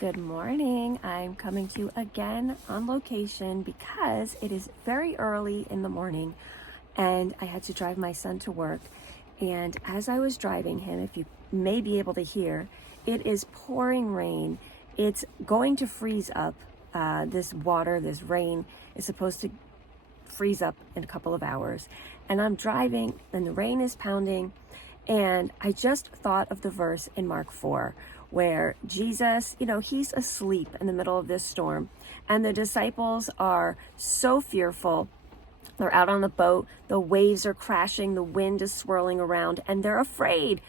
Good morning. I'm coming to you again on location because it is very early in the morning and I had to drive my son to work. And as I was driving him, if you may be able to hear, it is pouring rain. It's going to freeze up. This rain is supposed to freeze up in a couple of hours. And I'm driving and the rain is pounding. And I just thought of the verse in Mark 4 where Jesus, he's asleep in the middle of this storm. And the disciples are so fearful. They're out on the boat. The waves are crashing. The wind is swirling around and they're afraid.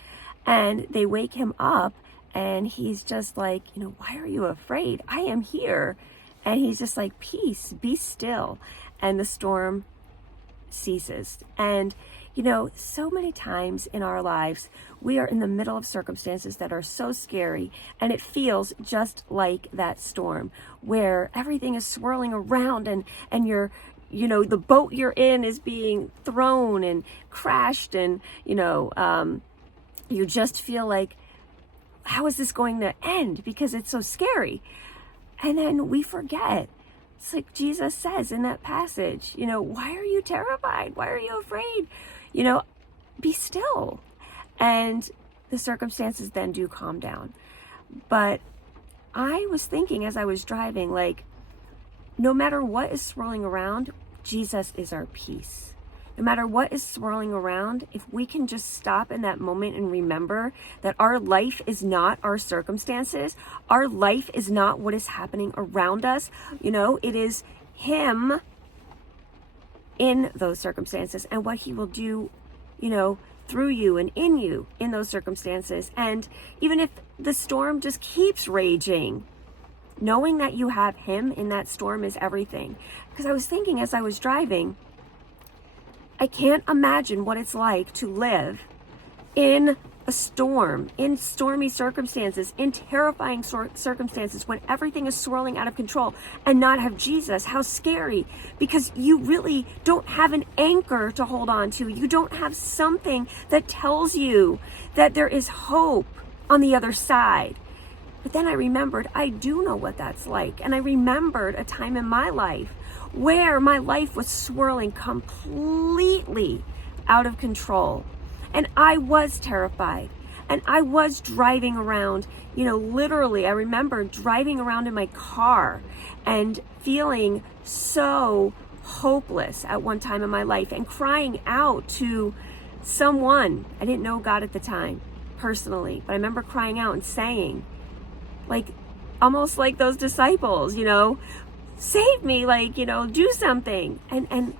And they wake him up and he's just like, why are you afraid? I am here. And he's just like, peace, be still. And the storm ceases. And so many times in our lives, we are in the middle of circumstances that are so scary, and it feels just like that storm where everything is swirling around and you're, the boat you're in is being thrown and crashed and, you just feel like, how is this going to end? Because it's so scary. And then we forget. It's like Jesus says in that passage, why are you terrified? Why are you afraid? Be still. And the circumstances then do calm down. But I was thinking as I was driving, no matter what is swirling around, Jesus is our peace. No matter what is swirling around, if we can just stop in that moment and remember that our life is not our circumstances, our life is not what is happening around us, it is Him in those circumstances and what He will do, through you and in you in those circumstances. And even if the storm just keeps raging, knowing that you have Him in that storm is everything. Because I was thinking as I was driving, I can't imagine what it's like to live in a storm, in stormy circumstances, in terrifying circumstances when everything is swirling out of control and not have Jesus. How scary, because you really don't have an anchor to hold on to. You don't have something that tells you that there is hope on the other side. But then I remembered I do know what that's like. And I remembered a time in my life where my life was swirling completely out of control. And I was terrified. And I was driving around, literally, I remember driving around in my car and feeling so hopeless at one time in my life and crying out to someone. I didn't know God at the time personally, but I remember crying out and saying, almost like those disciples, save me, do something. And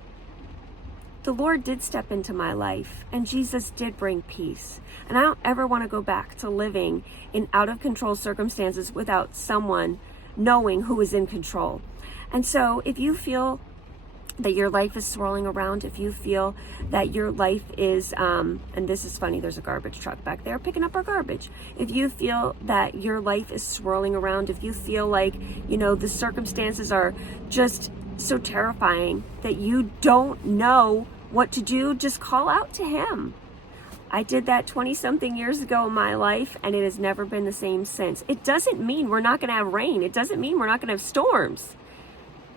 the Lord did step into my life and Jesus did bring peace. And I don't ever want to go back to living in out of control circumstances without someone knowing who is in control. And so if you feel that your life is swirling around, if you feel that your life is, and this is funny, there's a garbage truck back there picking up our garbage. If you feel that your life is swirling around, if you feel like, the circumstances are just so terrifying that you don't know what to do, just call out to Him. I did that 20-something years ago in my life, and it has never been the same since. It doesn't mean we're not going to have rain. It doesn't mean we're not going to have storms.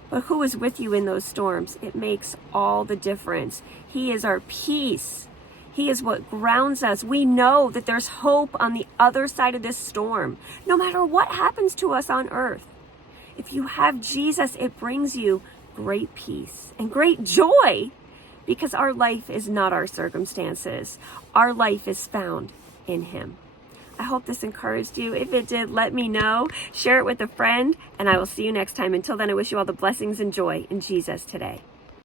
But who is with you in those storms? It makes all the difference. He is our peace. He is what grounds us. We know that there's hope on the other side of this storm, no matter what happens to us on earth. If you have Jesus, it brings you great peace and great joy, because our life is not our circumstances. Our life is found in Him. I hope this encouraged you. If it did, let me know. Share it with a friend, and I will see you next time. Until then, I wish you all the blessings and joy in Jesus today.